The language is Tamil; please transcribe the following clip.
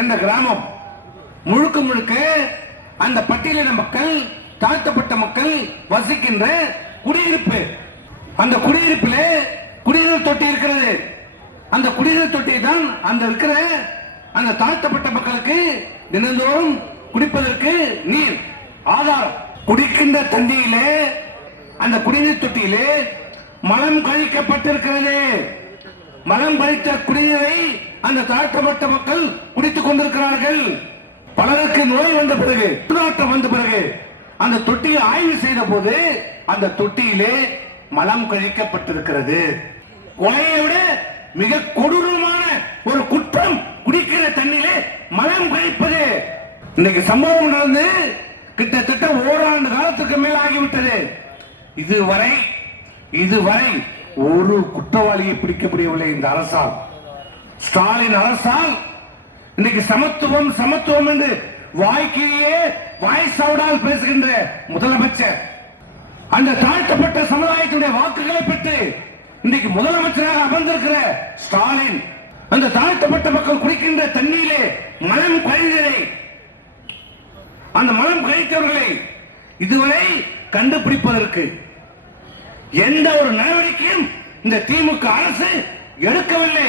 என்ற கிராமம் முழுக்க முழுக்க அந்த பட்டியலின மக்கள் தாழ்த்தப்பட்ட மக்கள் வசிக்கின்ற குடியிருப்பு. அந்த குடியிருப்பில் குடிநீர் தொட்டி இருக்கிறது. அந்த குடிநீர் தொட்டி தான் அந்த இருக்கிற அந்த தாழ்த்தப்பட்ட மக்களுக்கு தினந்தோறும் குடிப்பதற்கு நீர் ஆதாரம். குடிக்கின்ற தந்தியிலே அந்த குடிநீர் தொட்டியிலே மலம் கழிக்கப்பட்டிருக்கிறது. மலம் கழித்த குடிநீரை அந்த தாழ்த்தப்பட்ட மக்கள் குடி கொண்டிருக்கிறார்கள். பலருக்கு நோய் வந்த பிறகு துர்நாற்றம் வந்த பிறகு அந்த தொட்டியை ஆய்வு செய்த போது அந்த தொட்டியிலே மலம் கழிக்கப்பட்டிருக்கிறது. கொலையை விட மிக கொடூரமான ஒரு குற்றம் குடிக்கிற தண்ணியிலே மலம் கழிப்பது. இன்னைக்கு சம்பவம் நடந்து கிட்டத்தட்ட ஓராண்டு காலத்துக்கு மேல் ஆகிவிட்டது. இதுவரை இதுவரை ஒரு குற்றவாளியை பிடிக்க முடியவில்லை இந்த அரசால். ஸ்டாலின் அரசால் இன்னைக்கு சமத்துவம் சமத்துவம் என்று வாய்க்கையே வாய் சவுடால் பேசுகின்ற முதலமைச்சர். அந்த தாழ்த்தப்பட்ட சமுதாயத்துடைய வாக்குகளை பெற்று இன்னைக்கு முதலமைச்சராக அமர்ந்திருக்கிற ஸ்டாலின் அந்த தாழ்த்தப்பட்ட மக்கள் குடிக்கின்ற தண்ணீரிலே மனம் கழிந்ததை அந்த மலம் கழித்தவர்களை இதுவரை கண்டுபிடிப்பதற்கு எந்த ஒரு நடவடிக்கையும் இந்த திமுக அரசு எடுக்கவில்லை.